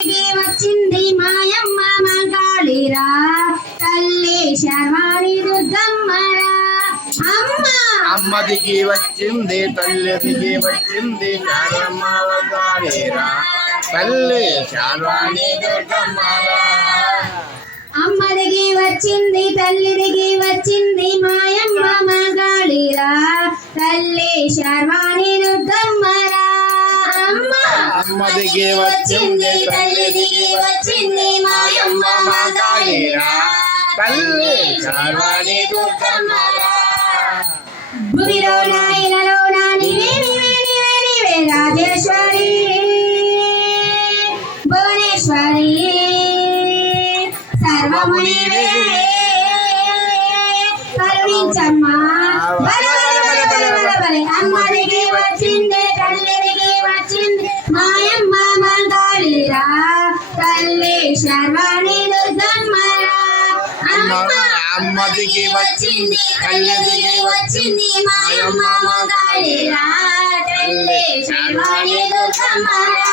వచ్చింది మాయమ్మ మంగాళిరా తల్లి శర్వాణి దుర్గమ్మరా అమ్మదికి వచ్చింది తల్లిదికి వచ్చింది శారమ్మ మంగాళిరా తల్లి శర్వాణి దుర్గమ్మరా అమ్మదికి వచ్చింది తల్లిదికి వచ్చింది మాయమ్మ మంగాళిరా తల్లి శర్వాణి దుర్గమ్మరా అమ్మదికి వచ్చింది తల్లిదికి వచ్చింది మాయమ్మ మంగాళిరా తల్లి శర్వాణి దుర్గమ్మరా భూమిలో నాయనలో నీవే నీవే నీవే నీవే రాజేశ్వరి భువనేశ్వరి సర్వము నీవే కరుణించమ్మా అమ్మదికి వచ్చింది తల్లిదికి వచ్చింది మాయమ్మ మంగాళిరా తల్లి శర్వాణి దుర్గమ్మరా అమ్మదికి వచ్చింది తల్లిదికి వచ్చింది మాయమ్మ మంగాళిరా తల్లి శర్వాణి దుర్గమ్మరా